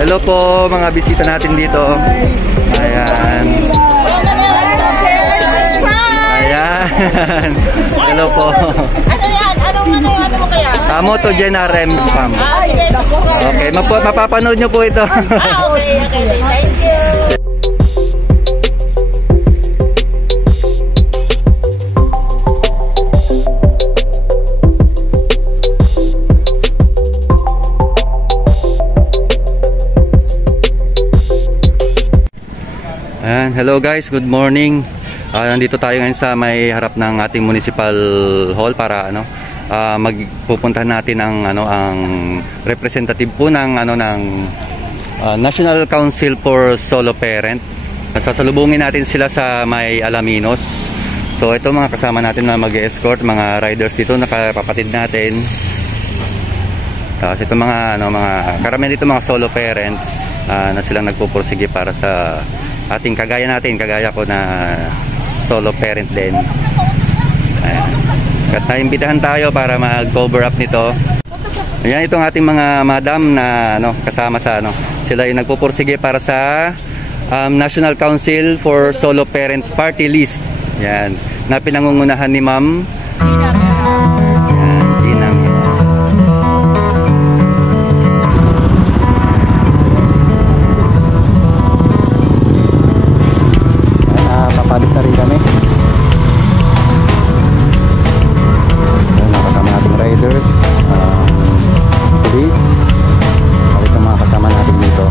Hello po mga bisita natin dito. Ayan. Ayan. Hello po. Ano yan? Ano mo kaya? Motogen RM Farm. Okay, mapapanood nyo po ito. Okay. Thank you. Ayan, hello guys, good morning. Nandito tayo ngayon sa may harap ng ating municipal hall para magpupuntahan natin ang representative po ng National Council for Solo Parent. Sasalubungin natin sila sa may Alaminos. So ito mga kasama natin na mag-escort, mga riders dito, nakapapatid natin. Tapos ito mga karamihan dito mga solo parent na silang nagpupursige para sa ating kagaya ko na solo parent din. At naimbitahan tayo para mag-cover up nito. Ayan, itong ating mga madam na kasama sa sila yung nagpupursige para sa National Council for Solo Parent Party List. Yan, na pinangungunahan ni Ma'am papalit na rin kami. Nakasama nating riders, police, palit ang mga kasama natin dito.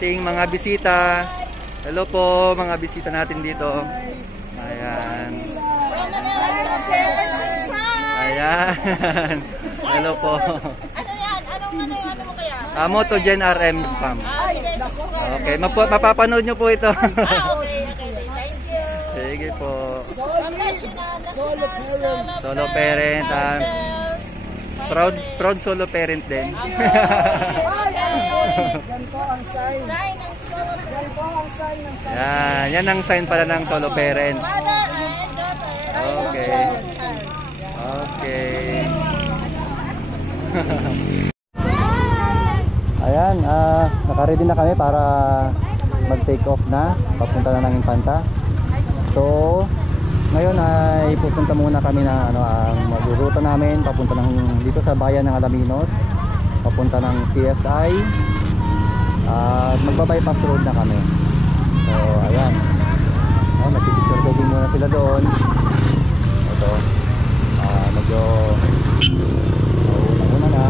ating mga bisita. Hello po mga bisita natin dito. Ayan. Ayan. Hello po. Ano yan? Ano mo kaya? Moto Gen RM Pam. Sige, subscribe. Okay, mapapanood nyo po ito. Okay. Thank you. Sige po. Solo Solo parent. Proud solo parent din. Yan po ang sign. Yan po ang sign ng Yan ang sign pala ng solo parent. Mother and daughter. Okay. Okay. Ayan, naka-ready na kami para mag-take off na. Papunta na ng Infanta. So, ngayon ay pupunta muna kami na ang magruruta namin papunta ng dito sa bayan ng Alaminos, papunta ng CSI. Magba-bypass road na kami. So, ayan. Nagpipicture taking muna sila doon. Ito. Medyo una na.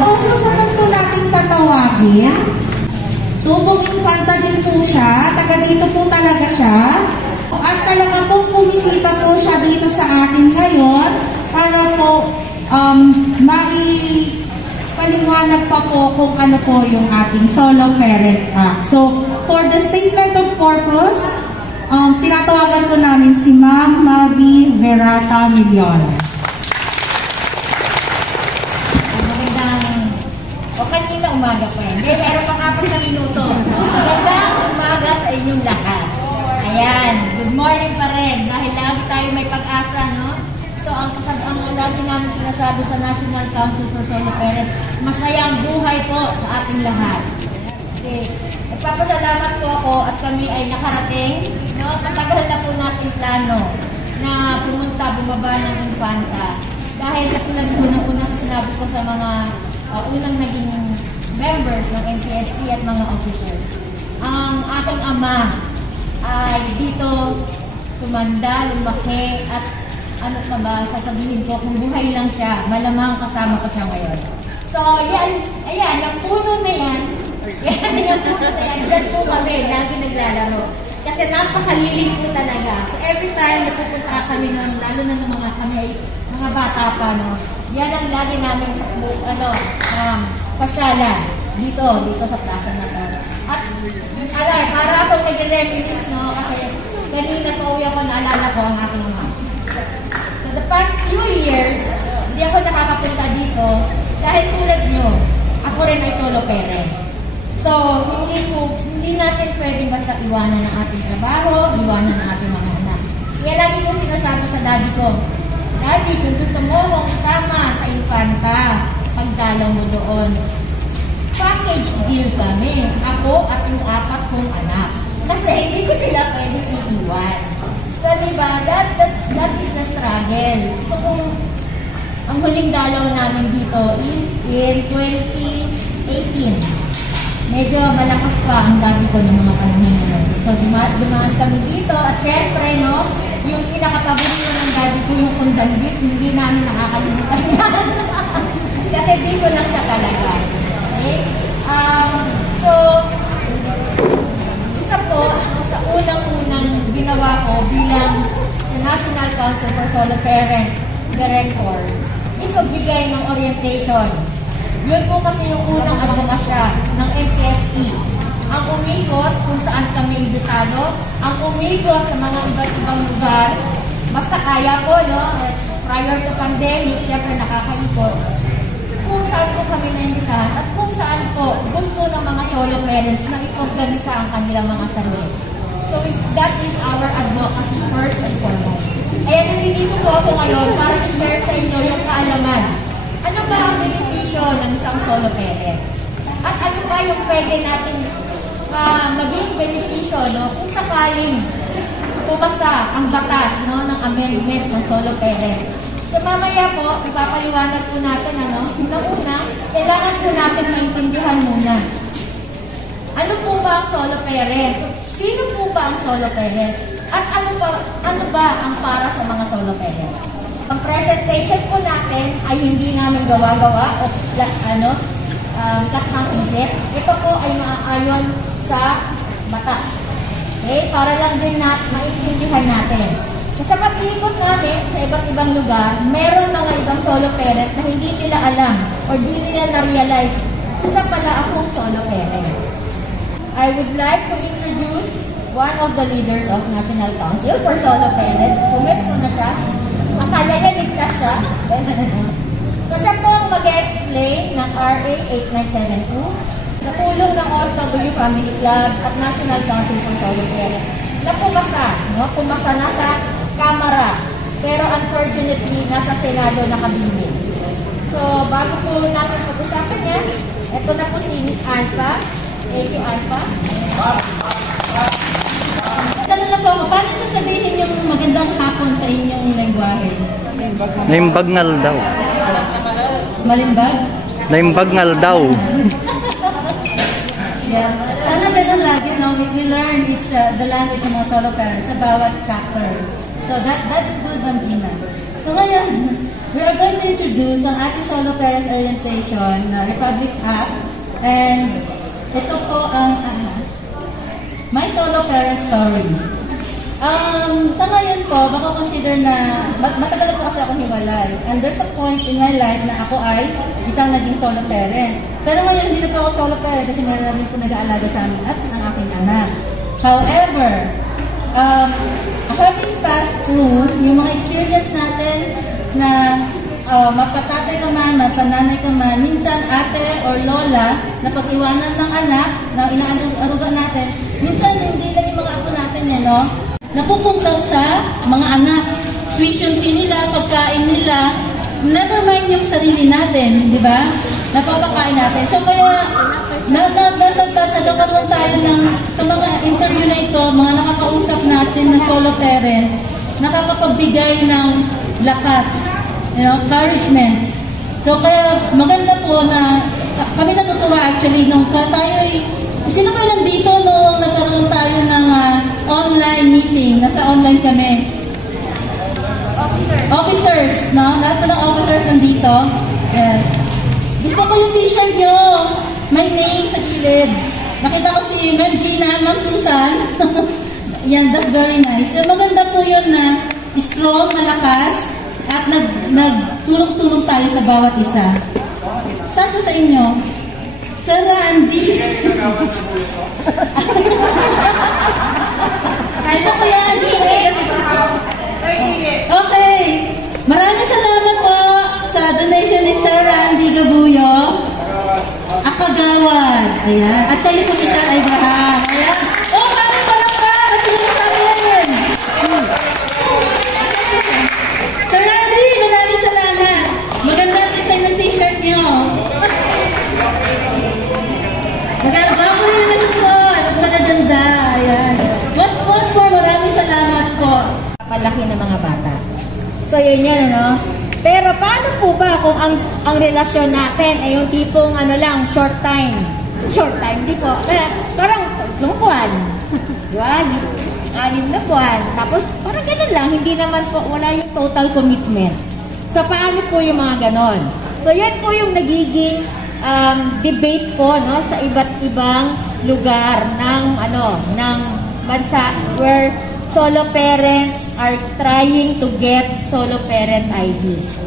So, susunod po natin tatawagin. Tubong Infanta din po siya. Taga dito po talaga siya. At talaga pong pumisita po siya dito sa atin ngayon para po maipaliwanag pa po kung ano po yung ating Solo Parent Act. So, for the statement of purpose, tinatawagan po namin si Ma'am Mavi Verata Millona. O kanina umaga pa yan. Hindi, meron pang 4 na minuto. Magandang umaga sa inyong lahat. Ayan, good morning pa rin. Dahil lagi tayo may pag-asa, no? So, ang lagi namin sinasabi sa National Council for Solo Parents, masayang buhay po sa ating lahat. Okay. Nagpapasalamat po ako at kami ay nakarating. No? Matagal na po nating plano na bumaba ng Infanta. Dahil katulad po ng unang sinabi ko sa mga unang naging members ng NCSP at mga officers. Ang aking ama ay dito tumanda, lumaki, at ano pa ba, sasabihin ko, kung buhay lang siya, malamang kasama ko siya ngayon. So, yan, ayan, yung puno na yan, yung puno na yan, dyan po kami, lagi naglalaro. Kasi napakalilig po talaga. So, every time napupunta kami noon, lalo na ng mga bata pa, no, yan ang lagi namin, pasyalan dito sa plaza na to. At, para akong nag-reminisce, no, kasi kanina pa uwi ako, naalala ko ang aking ama. So, the past few years, hindi ako nakakapunta dito dahil tulad nyo, ako rin ay solo parent. So, hindi natin pwedeng basta iwanan ang ating trabaho, iwanan ang ating mga anak. Kaya lagi kong sinasabi sa daddy ko, Daddy, kung gusto mo akong isama sa Infanta, pagdalaw mo doon, package deal kami. Ako at yung 4 kong anak. Kasi hindi ko sila pwedeng iiwan. So, diba, that is the struggle. So, kung ang huling dalaw namin dito is in 2018. Medyo malakas pa ang daddy ko ng mga panahon na. So, dumaan kami dito. At syempre, no, yung pinakapaborito ng daddy ko, yung kundandit, hindi namin nakakalimutan yan. Kasi dito lang siya talaga. Okay? So, isa po, sa unang-unang ginawa ko bilang sa National Council for Solo Parent Director, is magbigay ng orientation. Yun po kasi yung unang advokasya ng NCSP. Ang umikot kung saan kami imbitado, ang umikot sa mga iba't ibang lugar, basta kaya ko, no, prior to pandemic, syempre nakakaikot, kung saan po kami naimbitahan at kung saan po gusto ng mga solo parents na i-organisa ang kanilang mga sarili. So that is our advocacy first and foremost. Kaya nandito po ako ngayon para i-share sa inyo yung kaalaman. Ano ba ang benepisyo ng isang solo parent? At ano ba yung pwede natin maging benepisyo, no, kung sakaling pumasa ang batas, no, ng amendment ng solo parent? So mamaya po, ipapaliwanag po natin, una-una, kailangan po natin maintindihan muna. Ano po ba ang solo parent? Sino po ba ang solo parent? At ano ba ang para sa mga solo parents? Ang presentation po natin ay hindi namin gawa-gawa o kathang-isip. Ito po ay naaayon sa batas. Okay? Para lang din maintindihan natin. Sa pag-iikot namin sa iba't ibang lugar, meron mga ibang solo parent na hindi nila alam or hindi nila na-realize, isa pala akong solo parent. I would like to introduce one of the leaders of National Council for Solo Parent. Pumesto na siya. Akala niya ligtas siya. So siya po ang mag-explain ng RA 8972 sa tulong ng OFW Family Club at National Council for Solo Parent na pumasa na sa Kamara, pero unfortunately nasa Senado nakabimbing. So bago po natin pag-usapan yan, ito na po si Miss Alpha. Thank you, Alpha. Tanong na po, paano sasabihin yung magandang hapon sa inyong lengguwahe? Naimbagnal daw. Malimbag? Naimbagnal daw. Yeah. Sana ganun lagi, no? We learn the language ng mga solo parents sa bawat chapter. So that is good, Ma'am Gina. So ngayon, we are going to introduce ang ating Solo Parents Orientation na Republic Act, and ito po ang My Solo Parent Story. Sa ngayon po, baka consider na matagal na po kasi ako hiwalay, and there's a point in my life na ako ay isang naging solo parent. Pero ngayon hindi na po ako solo parent kasi meron na rin po nag-aalaga sa amin at ang aking anak. However, having passed through yung mga experience natin na mapatatay ka man, mapananay ka man, minsan ate or lola na pag-iwanan ng anak na inaaruga natin, minsan hindi lang yung mga apo natin no? Napupunta sa mga anak, tuition fee nila, pagkain nila, never mind yung sarili natin, di ba? Napapakain natin. So kaya, nagkakaroon tayo ng, sa mga interview na ito, mga nakakausap natin na solo parent, nakakapagbigay ng lakas, encouragement. So kaya maganda po na, kami natutuwa actually, nung tayo sino ba nandito noong nagkaroon tayo ng online meeting? Nasa online kami. Officers, no? Lahat po ng officers nandito. Yes. Gusto ko yung t-shirt nyo. May name sa gilid. Nakita ko si Ma'am Gina, Ma'am Susan. Yan, that's very nice. So, maganda po yun na strong, malakas, at nagtulong-tulong tayo sa bawat isa. Saan po sa inyo? Sir Randy. Ito ko yan. Okay. Maraming salamat po sa donation ni Sir Randy Gabuyo. Akagawad. Ayan. At kayo po si Sir Abraham. Ayan. Oh, kami palakpak. At sino sa atin? Sir Randy, maraming salamat. Maganda design ng t-shirt nyo. Maganda po rin na susunod. At magaganda. Ayan. Once more, maraming salamat po. Palaki ng mga bata. So, yun yan, ano? Pero paano po ba kung ang relasyon natin ay yung tipong lang, short time? Short time, di po. Parang 3 buwan. Diba? 6 na buwan. Tapos, parang ganun lang. Hindi naman po, wala yung total commitment. So, paano po yung mga ganon? So, yan po yung nagiging debate po, no? Sa iba't ibang lugar ng bansa where solo parents are trying to get solo parent IDs.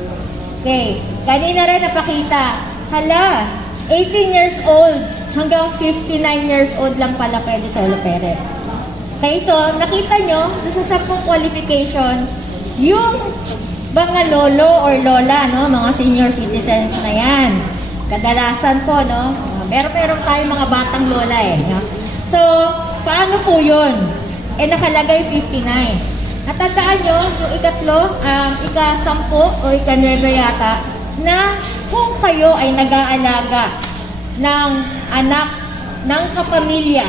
Okay. Kanina rin napakita. Hala, 18 years old hanggang 59 years old lang pala pwede solo parent. Okay, so nakita nyo, sa 10 qualification, yung mga lolo or lola, no, mga senior citizens na yan. Kadalasan po, no? Pero meron tayong mga batang lola no? So, paano po yun? Nakalagay 59. Natandaan nyo, yung ika-10 o ika-9 yata, na kung kayo ay nag-aalaga ng anak ng kapamilya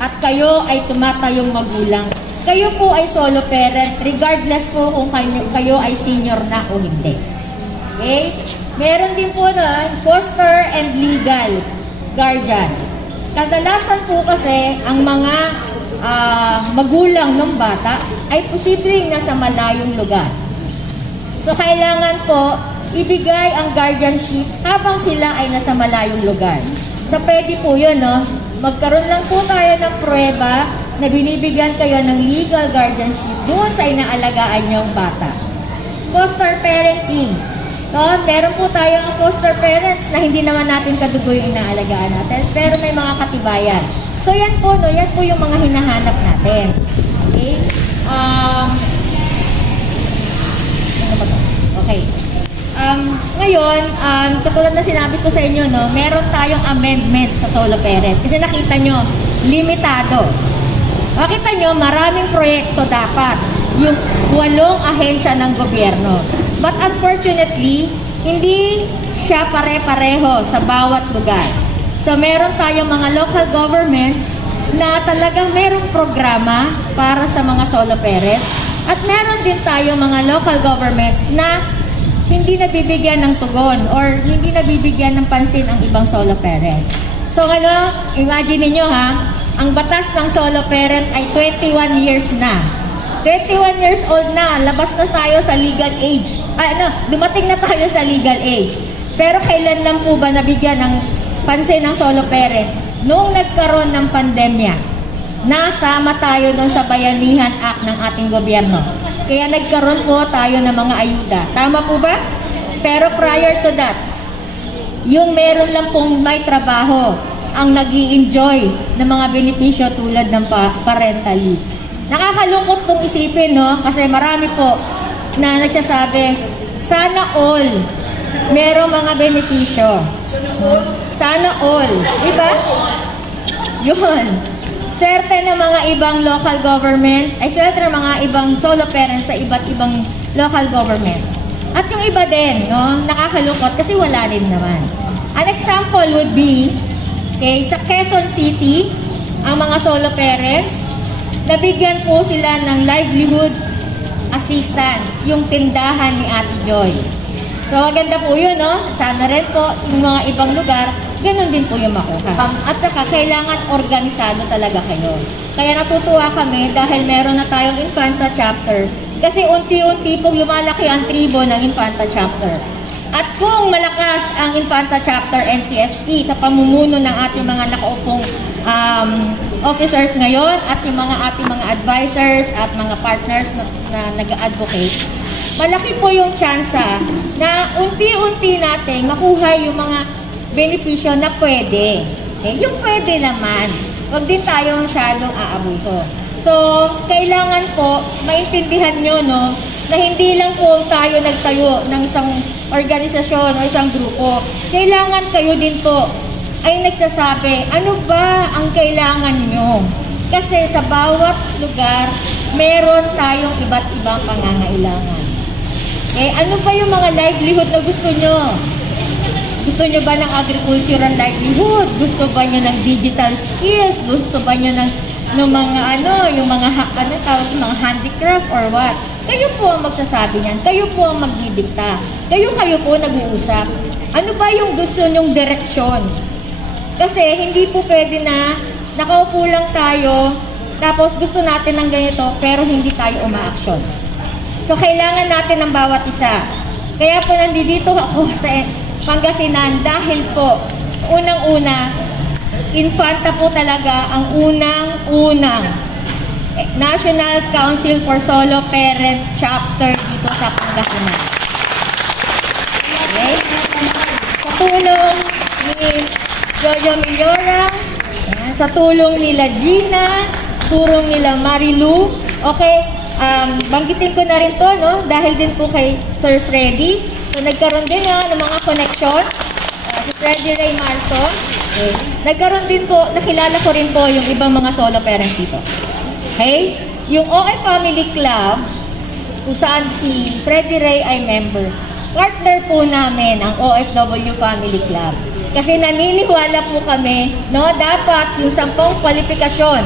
at kayo ay tumatayong magulang, kayo po ay solo parent regardless po kung kayo ay senior na o hindi. Okay? Meron din po na foster and legal guardian. Kadalasan po kasi ang mga magulang ng bata ay posibleng nasa malayong lugar. So, kailangan po ibigay ang guardianship habang sila ay nasa malayong lugar. So, pwede po yun, no? Magkaroon lang po tayo ng pruweba na binibigyan kayo ng legal guardianship doon sa inaalagaan niyong bata. Foster parenting. No? Meron po tayong foster parents na hindi naman natin kadugo yung inaalagaan natin, pero may mga katibayan. So, yan po, no? Yan po yung mga hinahanap natin. Okay? Okay. Ngayon, katulad na sinabi ko sa inyo, no? Meron tayong amendment sa solo parent. Kasi nakita nyo, limitado. Makita nyo, maraming proyekto dapat. Yung 8 ahensya ng gobyerno. But unfortunately, hindi siya pare-pareho sa bawat lugar. So, meron tayong mga local governments na talagang merong programa para sa mga solo parents. At meron din tayong mga local governments na hindi nabibigyan ng tugon or hindi nabibigyan ng pansin ang ibang solo parents. So, imagine niyo ha, ang batas ng solo parent ay 21 years na. 21 years old na, labas na tayo sa legal age. Dumating na tayo sa legal age. Pero kailan lang po ba nabigyan ng pansin ng solo parent? Noong nagkaroon ng pandemya, nasama tayo doon sa Bayanihan Act ng ating gobyerno. Kaya nagkaroon po tayo ng mga ayuda. Tama po ba? Pero prior to that, yung meron lang pong may trabaho ang nag-i-enjoy ng mga benepisyo tulad ng parental leave. Nakakalungkot pong isipin, no? Kasi marami po na nagsasabi, sana all merong mga benepisyo. Sana all. Diba? Yun. Swerte ng mga ibang local government, ay swerte ng mga ibang solo parents sa iba't ibang local government. At yung iba din, no, nakakalungkot kasi wala rin naman. An example would be, okay, sa Quezon City, ang mga solo parents, nabigyan po sila ng livelihood assistance, yung tindahan ni Ate Joy. So, maganda po yun, no? Sana rin po, yung mga ibang lugar, ganun din po yung makuha. At saka, kailangan organisado talaga kayo. Kaya natutuwa kami dahil meron na tayong Infanta Chapter. Kasi unti-unti pong lumalaki ang tribo ng Infanta Chapter. At kung malakas ang Infanta Chapter NCSP sa pamumuno ng ating mga nakaupong officers ngayon at yung mga ating mga advisors at mga partners na nag-advocate, malaki po yung tsansa na unti-unti natin makuha yung mga benepisyo na pwede. Okay? Yung pwede naman. Huwag din tayong masyadong aabuso. So, kailangan po maintindihan nyo, no, na hindi lang po tayo nagtayo ng isang organisasyon o isang grupo. Kailangan kayo din po ay nagsasabi, ano ba ang kailangan nyo? Kasi sa bawat lugar, meron tayong iba't ibang pangangailangan. Okay? Ano ba yung mga livelihood na gusto nyo? Gusto nyo ba ng agricultural livelihood? Gusto ba nyo ng digital skills? Gusto ba nyo ng mga yung mga mga handicraft or what? Kayo po ang magsasabi niyan. Kayo po ang magdidikta. Kayo po nag-uusap. Ano ba yung gusto nyong direksyon? Kasi hindi po pwede na nakaupo lang tayo tapos gusto natin ng ganito pero hindi tayo umaaksyon. So, kailangan natin ng bawat isa. Kaya po nandito ako sa Pangasinan dahil po, unang-una, Infanta po talaga ang unang-unang National Council for Solo Parent Chapter dito sa Pangasinan. Okay? Sa tulong ni Jojo Millora, sa tulong nila Gina, tulong nila Marilu, okay, banggitin ko na rin to, no? Dahil din po kay Sir Freddy. So, nagkaroon din ng mga connection. Si Freddy Ray Marson. Okay. Nagkaroon din po, nakilala ko rin po yung ibang mga solo parent dito. Okay? Yung OF Family Club, kung saan si Freddy Ray ay member, partner po namin ang OFW Family Club. Kasi naniniwala po kami, no, dapat yung 10 kwalifikasyon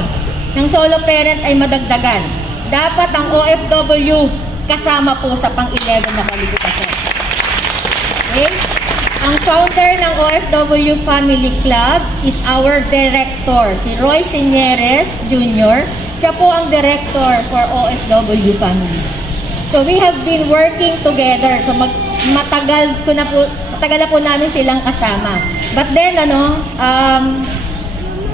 ng solo parent ay madagdagan. Dapat ang OFW kasama po sa pang-11 na kwalifikasyon. Okay? Ang founder ng OFW Family Club is our director, si Roy Señeres Jr. Siya po ang director for OFW Family. So we have been working together. So matagal na po namin silang kasama. But then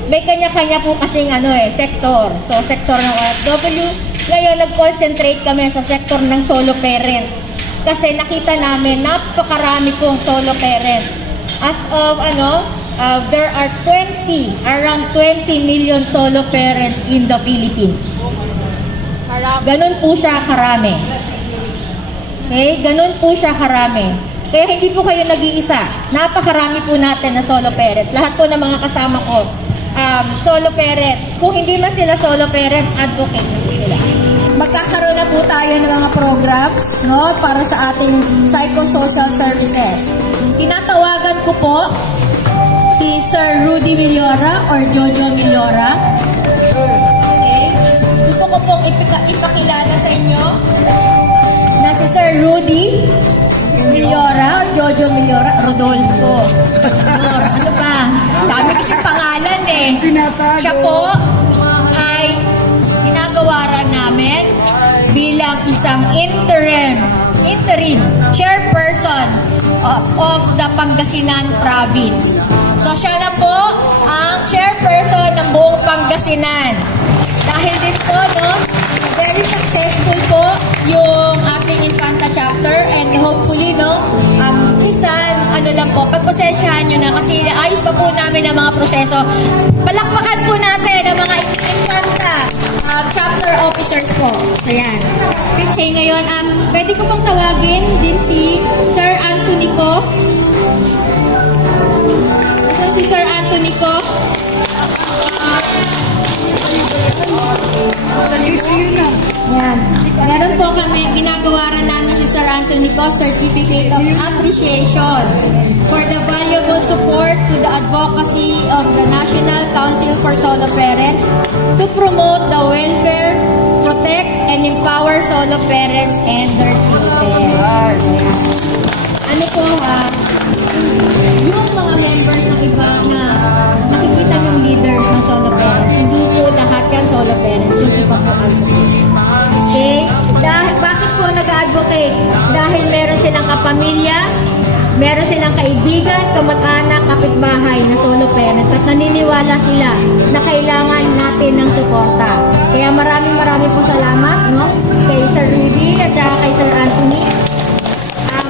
may kanya-kanya po kasing sektor. So sektor ng OFW. Ngayon nag-concentrate kami sa sektor ng solo parent. Kasi nakita namin napakarami pong solo parent. As of there are around 20 million solo parents in the Philippines. Ganun po siya karami. Okay? Ganun po siya karami. Kaya hindi po kayo nag-iisa. Napakarami po natin na solo parent. Lahat po ng mga kasama ko, solo parent. Kung hindi man sila solo parent, advocate na sila. Magkakaroon na po tayo ng mga programs, no, para sa ating psychosocial services. Tinatawagan ko po si Sir Rudy Millora or Jojo Millora. Okay. Gusto ko pong ipakilala sa inyo na si Sir Rudy Millora or Jojo Millora, Rodolfo. Ano ba? Dami kasi pangalan eh. Siya po ay ginagawaran namin bilang isang interim chairperson of the Pangasinan Province. So siya na po ang chairperson ng buong Pangasinan. Dahil din po, no, very successful po yung ating Infanta chapter, and hopefully, no, minsan, ano lang po, pagpasensyahan nyo na kasi ayos pa po namin ang mga proseso. Palakpakan po natin ang mga Infanta chapter officers po. So yan. Okay, ngayon, pwede ko pong tawagin din si Sir Anthony ko. Si Sir Anthony ko. Yan. Meron po kami, ginagawaran namin si Sir Anthony ko, Certificate of Appreciation for the valuable support to the advocacy of the National Council for Solo Parents to promote the welfare, protect, and empower solo parents and their children. Ano po yung mga members ng iba na nakikita yung leaders ng solo parents, hindi po lahat yan solo parents, yung iba po advocates. Okay? Bakit po nag-advocate? Dahil meron silang kapamilya, meron silang kaibigan, kamag-anak, kapitbahay na solo parent at naniniwala sila na kailangan natin ng suporta. Kaya maraming po salamat, no? Kay Sir Rudy at kay Sir Anthony.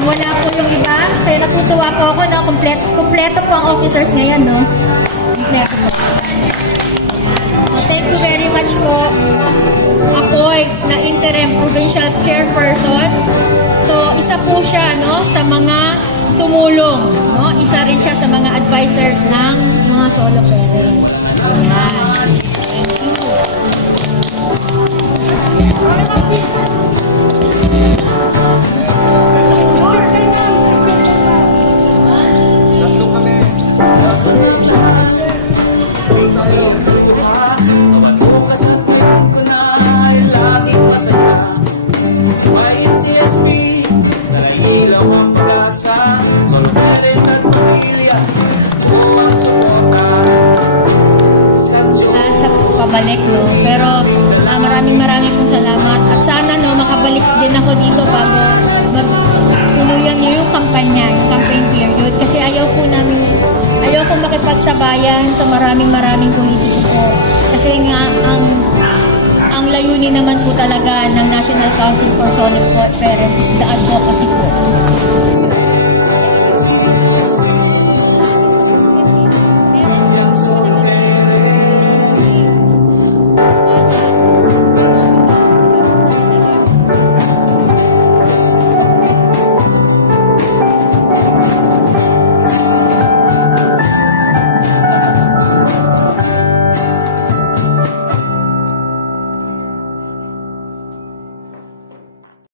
Wala po yung iba. Kaya natutuwa po ako, no? Kompleto po ang officers ngayon, no? Kompleto po. So, thank you very much po. Appoint na interim provincial chairperson. So, isa po siya, no? Sa mga tumulong, no? Isa rin siya sa mga advisors ng mga solo parents. Ayan. Thank you. Balik, no? Pero maraming pong salamat at sana, no, makabalik din ako dito bago magtuluyan nyo yung kampanya, yung campaign period, kasi ayaw kong makipagsabayan sa maraming politiko po, kasi nga ang layunin naman po talaga ng National Council for Solo Parents is the advocacy po.